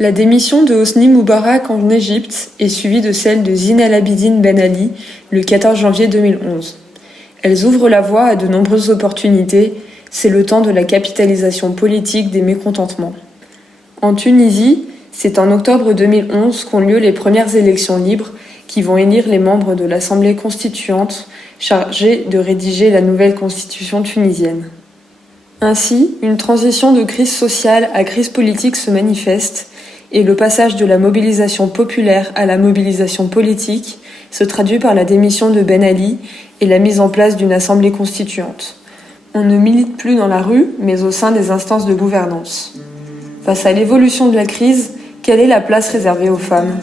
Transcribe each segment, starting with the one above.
La démission de Hosni Moubarak en Égypte est suivie de celle de Zine El Abidine Ben Ali le 14 janvier 2011. Elles ouvrent la voie à de nombreuses opportunités, c'est le temps de la capitalisation politique des mécontentements. En Tunisie, c'est en octobre 2011 qu'ont lieu les premières élections libres qui vont élire les membres de l'Assemblée constituante chargée de rédiger la nouvelle constitution tunisienne. Ainsi, une transition de crise sociale à crise politique se manifeste et le passage de la mobilisation populaire à la mobilisation politique se traduit par la démission de Ben Ali et la mise en place d'une assemblée constituante. On ne milite plus dans la rue, mais au sein des instances de gouvernance. Face à l'évolution de la crise, quelle est la place réservée aux femmes ?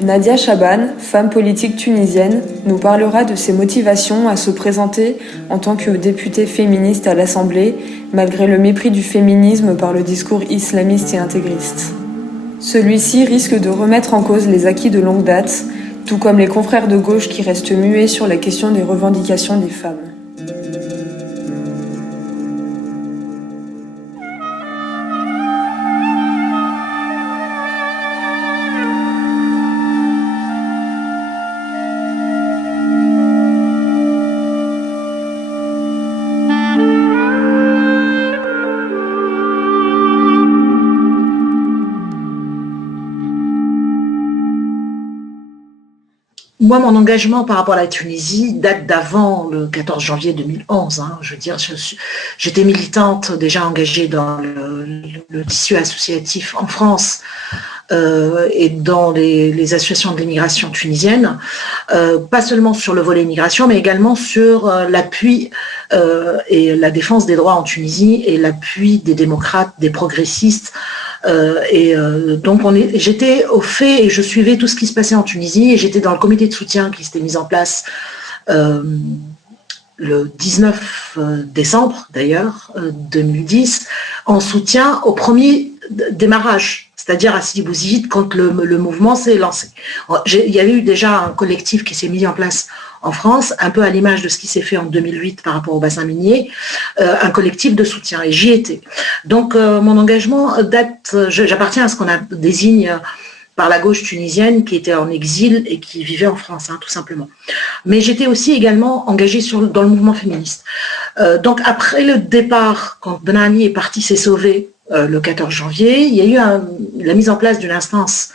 Nadia Chaban, femme politique tunisienne, nous parlera de ses motivations à se présenter en tant que députée féministe à l'Assemblée, malgré le mépris du féminisme par le discours islamiste et intégriste. Celui-ci risque de remettre en cause les acquis de longue date, tout comme les confrères de gauche qui restent muets sur la question des revendications des femmes. Moi, mon engagement par rapport à la Tunisie date d'avant le 14 janvier 2011. Je veux dire, j'étais militante déjà engagée dans le tissu associatif en France et dans les associations de l'immigration tunisienne, pas seulement sur le volet immigration, mais également sur l'appui et la défense des droits en Tunisie et l'appui des démocrates, des progressistes. Donc j'étais au fait et je suivais tout ce qui se passait en Tunisie et j'étais dans le comité de soutien qui s'était mis en place le 19 décembre d'ailleurs 2010 en soutien au premier démarrage, c'est-à-dire à Sidi Bouzid quand le mouvement s'est lancé. Il y avait eu déjà un collectif qui s'est mis en place en France, un peu à l'image de ce qui s'est fait en 2008 par rapport au bassin minier, un collectif de soutien, et j'y étais. Donc mon engagement date, j'appartiens à ce qu'on désigne par la gauche tunisienne qui était en exil et qui vivait en France, tout simplement. Mais j'étais aussi également engagée dans le mouvement féministe. Donc après le départ, quand Ben Ali est parti s'est sauvé le 14 janvier, il y a eu la mise en place d'une instance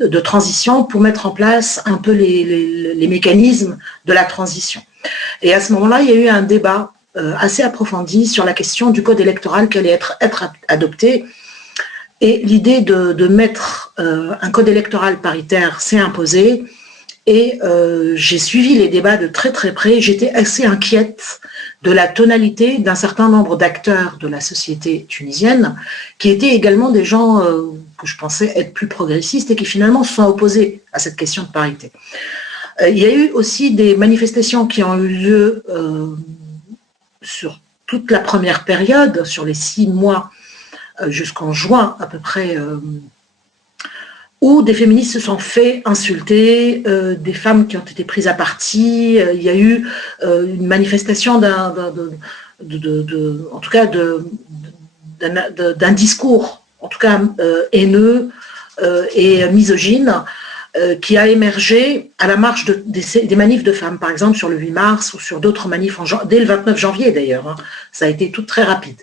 de transition pour mettre en place un peu les mécanismes de la transition. Et à ce moment-là, il y a eu un débat assez approfondi sur la question du code électoral qui allait être adopté. Et l'idée de mettre un code électoral paritaire s'est imposée. Et j'ai suivi les débats de très très près. J'étais assez inquiète de la tonalité d'un certain nombre d'acteurs de la société tunisienne, qui étaient également des gens que je pensais être plus progressistes et qui finalement se sont opposés à cette question de parité. Il y a eu aussi des manifestations qui ont eu lieu sur toute la première période, sur les 6 mois jusqu'en juin à peu près, où des féministes se sont fait insulter, des femmes qui ont été prises à partie. Il y a eu une manifestation en tout cas d'un discours, en tout cas haineux et misogyne, qui a émergé à la marge des manifs de femmes, par exemple sur le 8 mars ou sur d'autres manifs dès le 29 janvier d'ailleurs. Ça a été tout très rapide.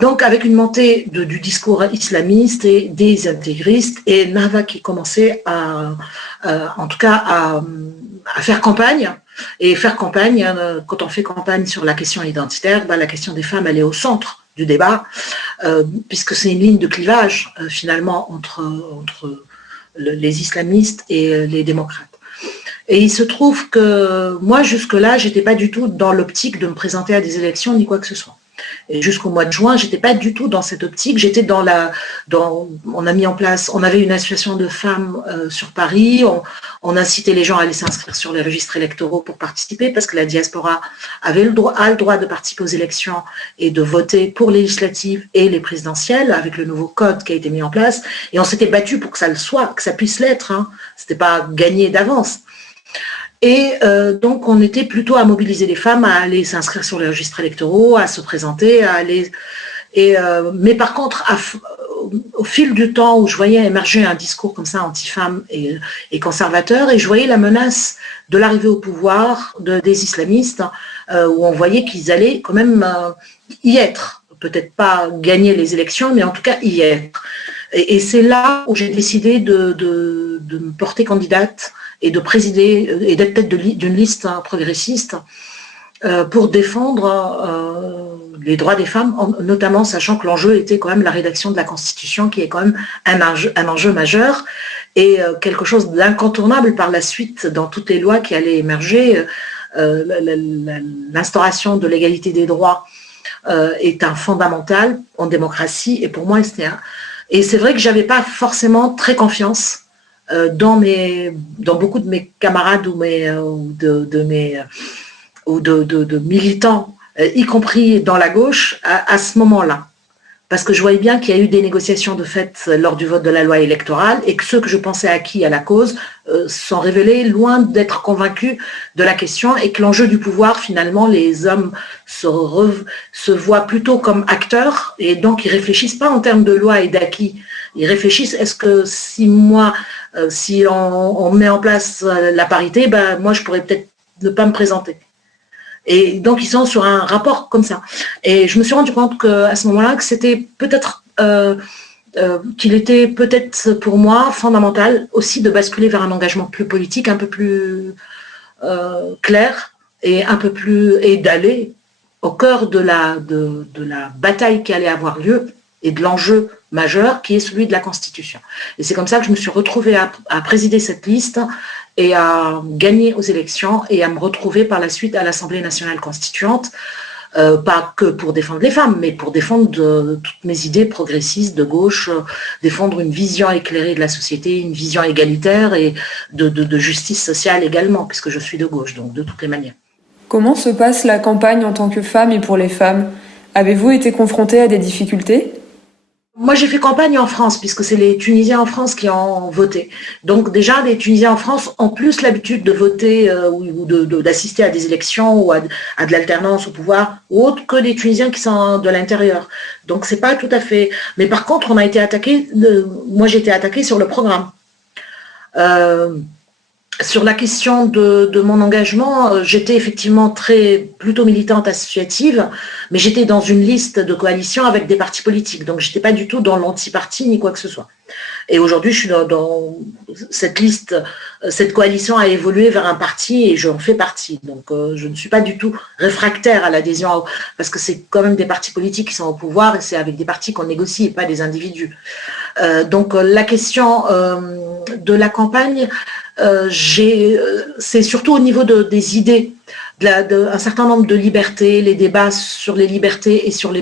Donc avec une montée du discours islamiste et des intégristes et Nahda qui commençait en tout cas à faire campagne. Et faire campagne, quand on fait campagne sur la question identitaire, la question des femmes elle est au centre du débat, puisque c'est une ligne de clivage finalement entre les islamistes et les démocrates. Et il se trouve que moi jusque-là, j'étais pas du tout dans l'optique de me présenter à des élections ni quoi que ce soit. Et jusqu'au mois de juin, j'étais pas du tout dans cette optique. J'étais on a mis en place, on avait une association de femmes sur Paris. On incitait les gens à aller s'inscrire sur les registres électoraux pour participer parce que la diaspora a le droit de participer aux élections et de voter pour les législatives et les présidentielles avec le nouveau code qui a été mis en place. Et on s'était battu pour que ça le soit, que ça puisse l'être. C'était pas gagné d'avance. Et donc, on était plutôt à mobiliser les femmes à aller s'inscrire sur les registres électoraux, à se présenter, à aller. Mais par contre, au fil du temps où je voyais émerger un discours comme ça anti-femme et conservateur, et je voyais la menace de l'arrivée au pouvoir des islamistes, où on voyait qu'ils allaient quand même y être. Peut-être pas gagner les élections, mais en tout cas y être. Et c'est là où j'ai décidé de me porter candidate et de présider et d'être tête d'une liste progressiste pour défendre les droits des femmes, notamment sachant que l'enjeu était quand même la rédaction de la Constitution, qui est quand même un enjeu majeur et quelque chose d'incontournable par la suite dans toutes les lois qui allaient émerger. L'instauration de l'égalité des droits est un fondamental en démocratie, et pour moi, et c'est vrai que j'avais pas forcément très confiance dans beaucoup de mes camarades ou de militants, y compris dans la gauche, à ce moment-là. Parce que je voyais bien qu'il y a eu des négociations de fait lors du vote de la loi électorale, et que ceux que je pensais acquis à la cause sont révélés loin d'être convaincus de la question, et que l'enjeu du pouvoir, finalement, les hommes se voient plutôt comme acteurs, et donc ils réfléchissent pas en termes de loi et d'acquis. Ils réfléchissent, est-ce que si on met en place la parité, ben moi je pourrais peut-être ne pas me présenter. Et donc, ils sont sur un rapport comme ça. Et je me suis rendu compte qu'à ce moment-là, que c'était peut-être, qu'il était peut-être pour moi fondamental aussi de basculer vers un engagement plus politique, un peu plus clair et d'aller au cœur de la bataille qui allait avoir lieu et de l'enjeu majeur qui est celui de la Constitution. Et c'est comme ça que je me suis retrouvée à présider cette liste et à gagner aux élections et à me retrouver par la suite à l'Assemblée nationale constituante, pas que pour défendre les femmes, mais pour défendre toutes mes idées progressistes de gauche, défendre une vision éclairée de la société, une vision égalitaire et de justice sociale également, puisque je suis de gauche, donc de toutes les manières. Comment se passe la campagne en tant que femme et pour les femmes? Avez-vous été confrontée à des difficultés? Moi, j'ai fait campagne en France, puisque c'est les Tunisiens en France qui ont voté. Donc déjà, les Tunisiens en France ont plus l'habitude de voter ou d'assister à des élections ou à de l'alternance au pouvoir, ou autre que les Tunisiens qui sont de l'intérieur. Donc c'est pas tout à fait... Mais par contre, on a été attaqué... Moi, j'ai été attaquée sur le programme. Sur la question de mon engagement, j'étais effectivement plutôt militante associative, mais j'étais dans une liste de coalition avec des partis politiques, donc je n'étais pas du tout dans l'anti-parti ni quoi que ce soit. Et aujourd'hui, je suis dans cette liste, cette coalition a évolué vers un parti et j'en fais partie. Donc je ne suis pas du tout réfractaire à l'adhésion, parce que c'est quand même des partis politiques qui sont au pouvoir et c'est avec des partis qu'on négocie et pas des individus. Donc la question de la campagne, c'est surtout au niveau des idées, un certain nombre de libertés, les débats sur les libertés et sur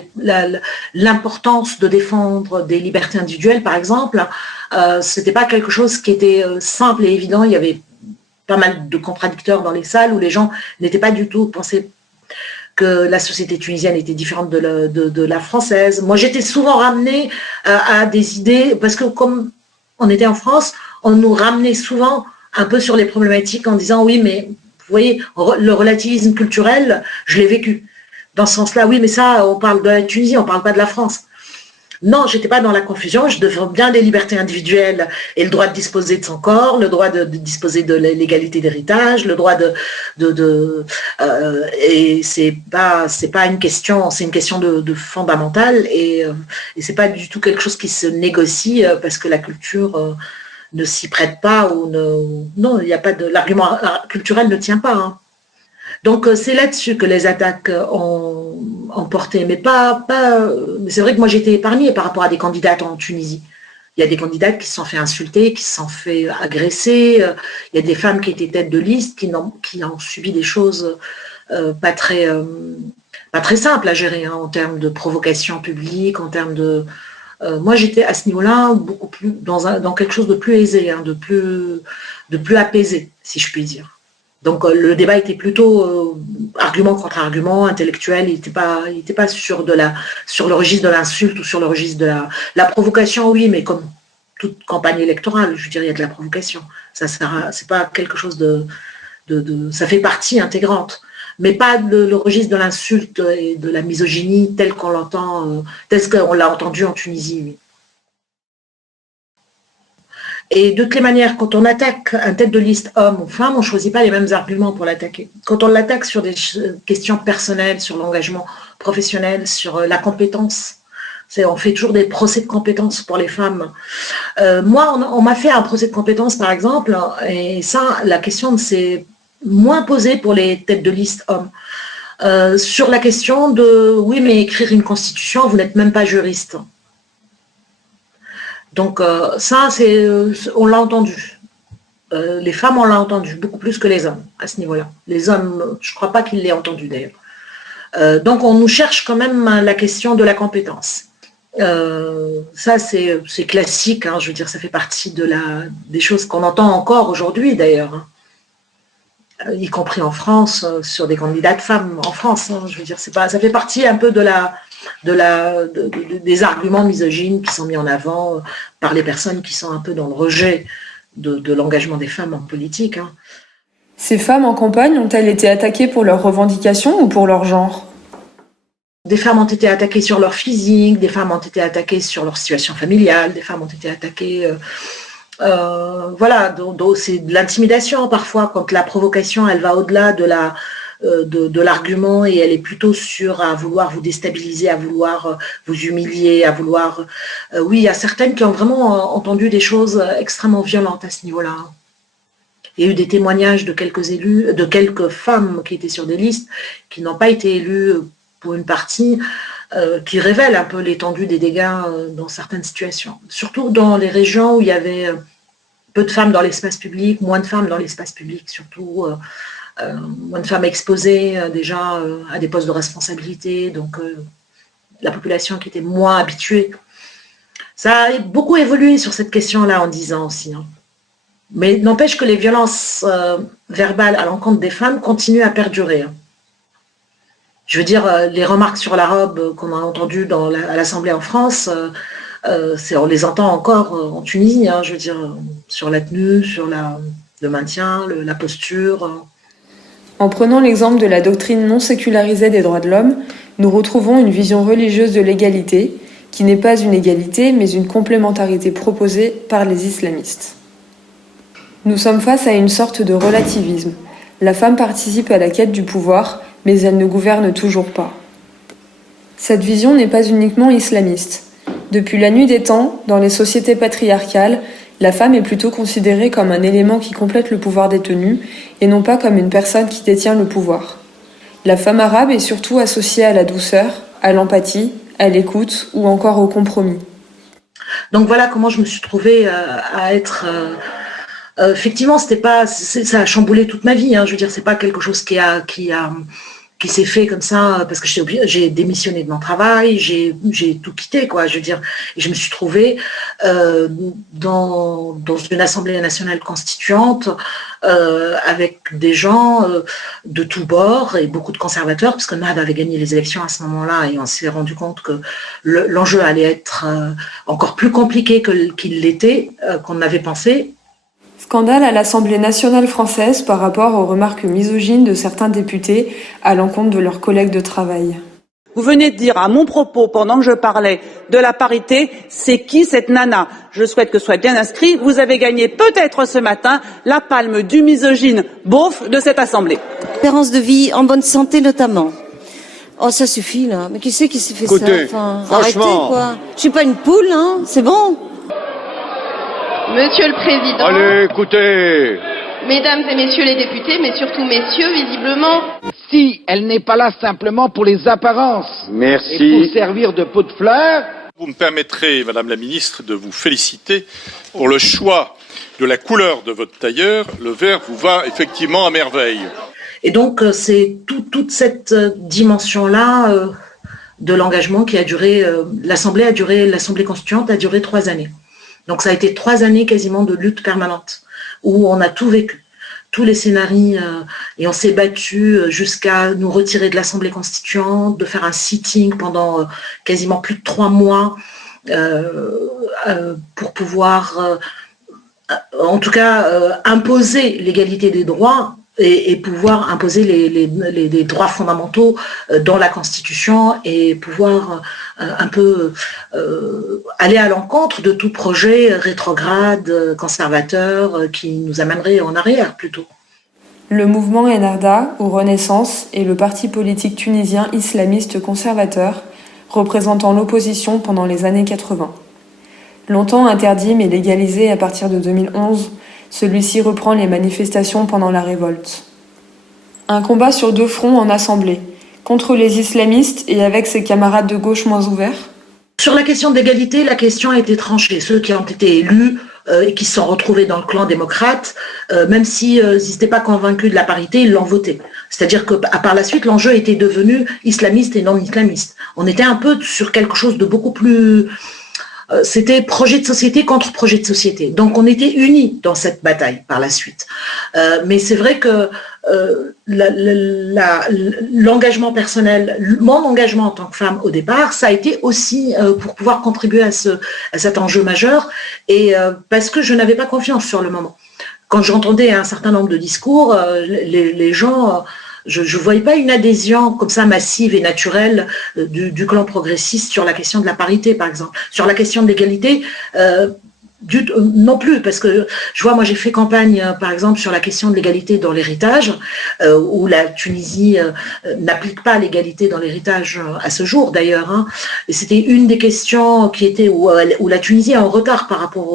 l'importance de défendre des libertés individuelles, par exemple. C'était pas quelque chose qui était simple et évident. Il y avait pas mal de contradicteurs dans les salles où les gens n'étaient pas du tout pensés que la société tunisienne était différente de la française. Moi, j'étais souvent ramenée à des idées, parce que comme on était en France, on nous ramenait souvent un peu sur les problématiques en disant oui, mais vous voyez, le relativisme culturel, je l'ai vécu. Dans ce sens-là, oui, mais ça, on parle de la Tunisie, on ne parle pas de la France. Non, je n'étais pas dans la confusion, je défends bien les libertés individuelles et le droit de disposer de son corps, le droit de disposer de l'égalité d'héritage, le droit et c'est pas une question, c'est une question de fondamentale et c'est pas du tout quelque chose qui se négocie parce que la culture ne s'y prête pas non, il n'y a pas l'argument culturel ne tient pas. Hein. Donc c'est là-dessus que les attaques ont porté, mais mais c'est vrai que moi j'ai été épargnée par rapport à des candidates en Tunisie. Il y a des candidates qui se sont fait insulter, qui se sont fait agresser. Il y a des femmes qui étaient têtes de liste, qui ont subi des choses pas très simples à gérer hein, en termes de provocation publique, en termes de... moi j'étais à ce niveau-là beaucoup plus dans quelque chose de plus aisé, hein, de plus apaisé, si je puis dire. Donc le débat était plutôt argument contre argument, intellectuel, il n'était pas sur le registre de l'insulte ou sur le registre de la provocation, oui, mais comme toute campagne électorale, je veux dire, il y a de la provocation. C'est pas quelque chose ça fait partie intégrante, mais pas le registre de l'insulte et de la misogynie tel qu'on l'a entendu en Tunisie, oui. Et de toutes les manières, quand on attaque un tête de liste homme ou femme, on ne choisit pas les mêmes arguments pour l'attaquer. Quand on l'attaque sur des questions personnelles, sur l'engagement professionnel, sur la compétence, on fait toujours des procès de compétences pour les femmes. Moi, on m'a fait un procès de compétences, par exemple, et ça, la question ne s'est moins posée pour les têtes de liste hommes. Sur la question de, oui, mais écrire une constitution, vous n'êtes même pas juriste. Donc ça, on l'a entendu. Les femmes, on l'a entendu, beaucoup plus que les hommes, à ce niveau-là. Les hommes, je ne crois pas qu'ils l'aient entendu, d'ailleurs. Donc on nous cherche quand même la question de la compétence. Ça, c'est classique, hein, je veux dire, ça fait partie des choses qu'on entend encore aujourd'hui, d'ailleurs. Hein. Y compris en France, sur des candidates femmes en France. Hein, je veux dire, ça fait partie un peu des arguments misogynes qui sont mis en avant par les personnes qui sont un peu dans le rejet de l'engagement des femmes en politique. Hein. Ces femmes en campagne ont-elles été attaquées pour leurs revendications ou pour leur genre ? Des femmes ont été attaquées sur leur physique, des femmes ont été attaquées sur leur situation familiale, des femmes ont été attaquées... voilà, donc c'est de l'intimidation parfois, quand la provocation, elle va au-delà de l'argument et elle est plutôt à vouloir vous déstabiliser, à vouloir vous humilier, à vouloir... oui, il y a certaines qui ont vraiment entendu des choses extrêmement violentes à ce niveau-là. Il y a eu des témoignages de quelques élus, de quelques femmes qui étaient sur des listes, qui n'ont pas été élues pour une partie, qui révèlent un peu l'étendue des dégâts dans certaines situations. Surtout dans les régions où il y avait peu de femmes dans l'espace public, moins de femmes dans l'espace public, surtout moins de femmes exposées déjà à des postes de responsabilité, donc la population qui était moins habituée. Ça a beaucoup évolué sur cette question-là en 10 ans aussi. Hein. Mais n'empêche que les violences verbales à l'encontre des femmes continuent à perdurer. Hein. Je veux dire, les remarques sur la robe qu'on a entendues à l'Assemblée en France, on les entend encore en Tunisie, hein, je veux dire, sur la tenue, sur le maintien, la posture. En prenant l'exemple de la doctrine non sécularisée des droits de l'homme, nous retrouvons une vision religieuse de l'égalité, qui n'est pas une égalité, mais une complémentarité proposée par les islamistes. Nous sommes face à une sorte de relativisme. La femme participe à la quête du pouvoir, mais elle ne gouverne toujours pas. Cette vision n'est pas uniquement islamiste. Depuis la nuit des temps, dans les sociétés patriarcales, la femme est plutôt considérée comme un élément qui complète le pouvoir détenu, et non pas comme une personne qui détient le pouvoir. La femme arabe est surtout associée à la douceur, à l'empathie, à l'écoute ou encore au compromis. Donc voilà comment je me suis trouvée à être... effectivement, ça a chamboulé toute ma vie. Hein, je veux dire, c'est pas quelque chose qui s'est fait comme ça parce que j'ai démissionné de mon travail, j'ai tout quitté, quoi. Je veux dire, et je me suis trouvée dans une Assemblée nationale constituante avec des gens de tous bords et beaucoup de conservateurs, parce que Nahda avait gagné les élections à ce moment-là et on s'est rendu compte que l'enjeu allait être encore plus compliqué qu'il l'était, qu'on avait pensé. Scandale à l'Assemblée nationale française par rapport aux remarques misogynes de certains députés à l'encontre de leurs collègues de travail. Vous venez de dire à mon propos, pendant que je parlais de la parité, c'est qui cette nana? Je souhaite que ce soit bien inscrit. Vous avez gagné peut-être ce matin la palme du misogyne beauf de cette Assemblée. Espérance de vie en bonne santé notamment. Oh, ça suffit là. Mais qui c'est qui s'est fait ça? Enfin, arrêtez quoi. Je suis pas une poule, hein. C'est bon. Monsieur le Président, allez, écoutez, Mesdames et Messieurs les députés, mais surtout Messieurs, visiblement, si elle n'est pas là simplement pour les apparences, merci, et pour servir de pot de fleurs. Vous me permettrez, Madame la Ministre, de vous féliciter pour le choix de la couleur de votre tailleur. Le vert vous va effectivement à merveille. Et donc, c'est toute cette dimension-là de l'engagement qui a duré, l'Assemblée constituante a duré 3 années. Donc ça a été 3 années quasiment de lutte permanente, où on a tout vécu, tous les scénarios, et on s'est battu jusqu'à nous retirer de l'Assemblée constituante, de faire un sitting pendant quasiment plus de 3 mois, pour pouvoir, en tout cas, imposer l'égalité des droits et pouvoir imposer les droits fondamentaux dans la Constitution et pouvoir un peu aller à l'encontre de tout projet rétrograde, conservateur, qui nous amènerait en arrière plutôt. Le mouvement Ennahda, ou Renaissance, est le parti politique tunisien islamiste conservateur, représentant l'opposition pendant les années 80. Longtemps interdit mais légalisé à partir de 2011, celui-ci reprend les manifestations pendant la révolte. Un combat sur deux fronts en assemblée, contre les islamistes et avec ses camarades de gauche moins ouverts. Sur la question d'égalité, la question a été tranchée. Ceux qui ont été élus et qui se sont retrouvés dans le clan démocrate, même s'ils n'étaient pas convaincus de la parité, ils l'ont voté. C'est-à-dire que par la suite, l'enjeu était devenu islamiste et non islamiste. On était un peu sur quelque chose de beaucoup plus... C'était projet de société contre projet de société. Donc on était unis dans cette bataille par la suite. Mais c'est vrai que l'engagement personnel, mon engagement en tant que femme au départ, ça a été aussi pour pouvoir contribuer à cet enjeu majeur et parce que je n'avais pas confiance sur le moment. Quand j'entendais un certain nombre de discours, les gens... Je ne voyais pas une adhésion comme ça massive et naturelle du clan progressiste sur la question de la parité, par exemple. Sur la question de l'égalité, non plus, parce que je vois, moi j'ai fait campagne, par exemple, sur la question de l'égalité dans l'héritage, où la Tunisie n'applique pas l'égalité dans l'héritage à ce jour d'ailleurs. Hein. Et c'était une des questions qui était où la Tunisie est en retard par rapport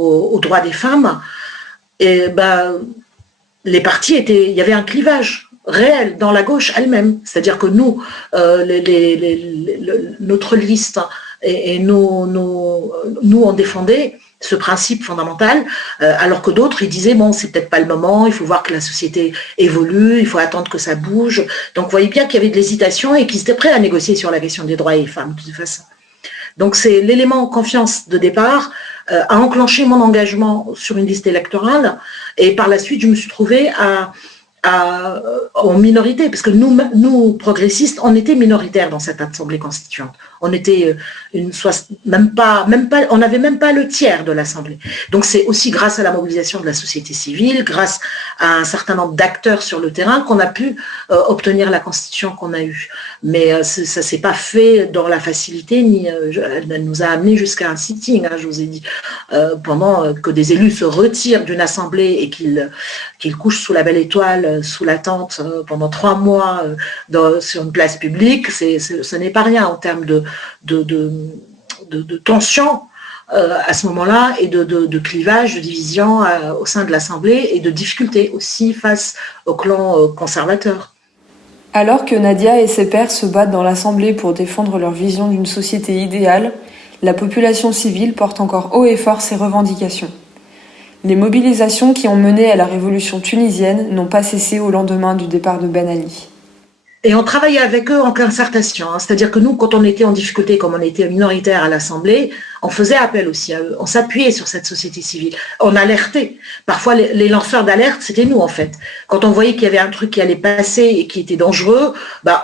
aux droits des femmes. Et les partis il y avait un clivage réel dans la gauche elle-même. C'est-à-dire que nous, notre liste et nous, on défendait ce principe fondamental, alors que d'autres, ils disaient, bon, c'est peut-être pas le moment, il faut voir que la société évolue, il faut attendre que ça bouge. Donc, vous voyez bien qu'il y avait de l'hésitation et qu'ils étaient prêts à négocier sur la question des droits des femmes, de toute façon. Donc, c'est l'élément confiance de départ a enclenché mon engagement sur une liste électorale et par la suite, je me suis trouvée en minorité, parce que nous, progressistes, on était minoritaires dans cette assemblée constituante. On était on n'avait même pas le tiers de l'assemblée. Donc c'est aussi grâce à la mobilisation de la société civile, grâce à un certain nombre d'acteurs sur le terrain qu'on a pu obtenir la constitution qu'on a eue. Mais ça s'est pas fait dans la facilité, elle nous a amené jusqu'à un sitting, hein, je vous ai dit, pendant que des élus se retirent d'une assemblée et qu'ils couchent sous la belle étoile, sous la tente pendant 3 mois sur une place publique, ce n'est pas rien en termes de tension à ce moment-là et de clivage, de division au sein de l'Assemblée et de difficultés aussi face au clan conservateur. Alors que Nadia et ses pairs se battent dans l'Assemblée pour défendre leur vision d'une société idéale, la population civile porte encore haut et fort ses revendications. Les mobilisations qui ont mené à la révolution tunisienne n'ont pas cessé au lendemain du départ de Ben Ali. Et on travaillait avec eux en concertation, hein. C'est-à-dire que nous, quand on était en difficulté, comme on était minoritaire à l'Assemblée, on faisait appel aussi à eux, on s'appuyait sur cette société civile, on alertait. Parfois, les lanceurs d'alerte, c'était nous en fait. Quand on voyait qu'il y avait un truc qui allait passer et qui était dangereux,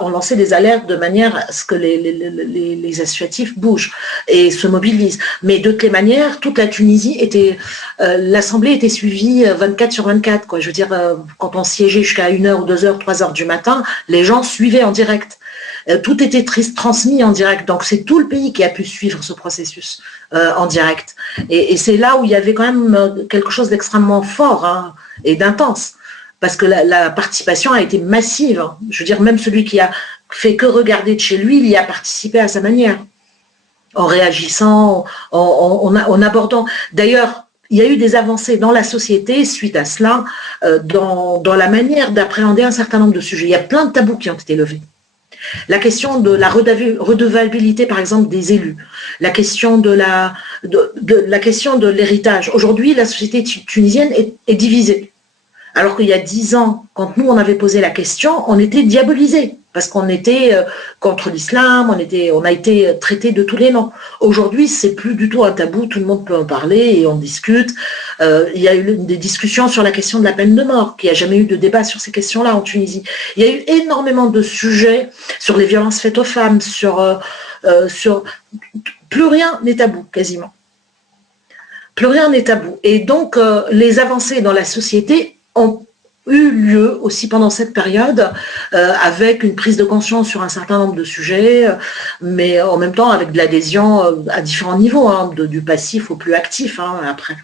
on lançait des alertes de manière à ce que les associatifs bougent et se mobilisent. Mais de toutes les manières, toute la Tunisie l'Assemblée était suivie 24 sur 24, quoi. Je veux dire, quand on siégeait jusqu'à 1h ou 2h, 3h du matin, les gens suivaient en direct. Tout était transmis en direct. Donc, c'est tout le pays qui a pu suivre ce processus en direct. Et c'est là où il y avait quand même quelque chose d'extrêmement fort, hein, et d'intense. Parce que la participation a été massive. Hein. Je veux dire, même celui qui a fait que regarder de chez lui, il y a participé à sa manière. En réagissant, en abordant. D'ailleurs, il y a eu des avancées dans la société suite à cela, dans la manière d'appréhender un certain nombre de sujets. Il y a plein de tabous qui ont été levés. La question de la redevabilité, par exemple, des élus, la question de l'héritage. Aujourd'hui, la société tunisienne est divisée. Alors qu'il y a 10 ans, quand nous, on avait posé la question, on était diabolisés parce qu'on était contre l'islam, on a été traité de tous les noms. Aujourd'hui, c'est plus du tout un tabou, tout le monde peut en parler et on discute. Il y a eu des discussions sur la question de la peine de mort, qu'il n'y a jamais eu de débat sur ces questions-là en Tunisie. Il y a eu énormément de sujets sur les violences faites aux femmes, sur plus rien n'est tabou, quasiment. Plus rien n'est tabou. Et donc, les avancées dans la société ont eu lieu aussi pendant cette période, avec une prise de conscience sur un certain nombre de sujets, mais en même temps avec de l'adhésion à différents niveaux, hein, du passif au plus actif, hein, après.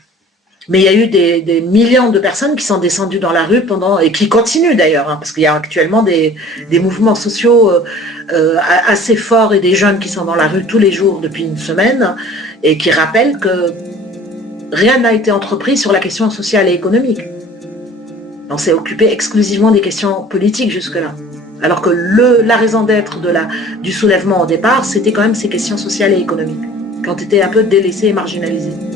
Mais il y a eu des millions de personnes qui sont descendues dans la rue et qui continuent d'ailleurs, hein, parce qu'il y a actuellement des mouvements sociaux assez forts et des jeunes qui sont dans la rue tous les jours depuis une semaine et qui rappellent que rien n'a été entrepris sur la question sociale et économique. On s'est occupé exclusivement des questions politiques jusque-là. Alors que la raison d'être du soulèvement au départ, c'était quand même ces questions sociales et économiques, qui ont été un peu délaissées et marginalisées.